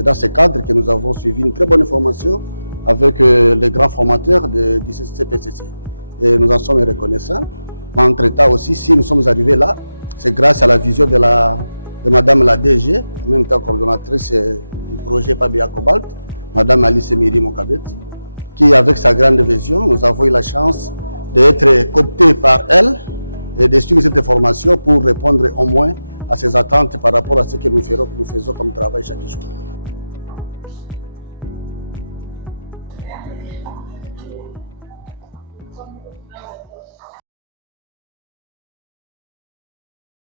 C'est dans ce cadre que nous avons suivi une très bonne formation avec les grands formateurs du CPCC. Et nous en sommes reconnaissants. Mais entre-temps aussi, si nous sommes arrivés là, c'est grâce à la vision de Madame la DG, en même temps coordonnatrice du projet Pabia Cobalt, Madame Alice Miri Mokabeti, qui avec sa grande vision, nous avons eu la chance d'être cooptés par elle et de suivre cette formation pour répondre au moins à ses attentes par rapport à ce que nous faisons comme travail chaque jour.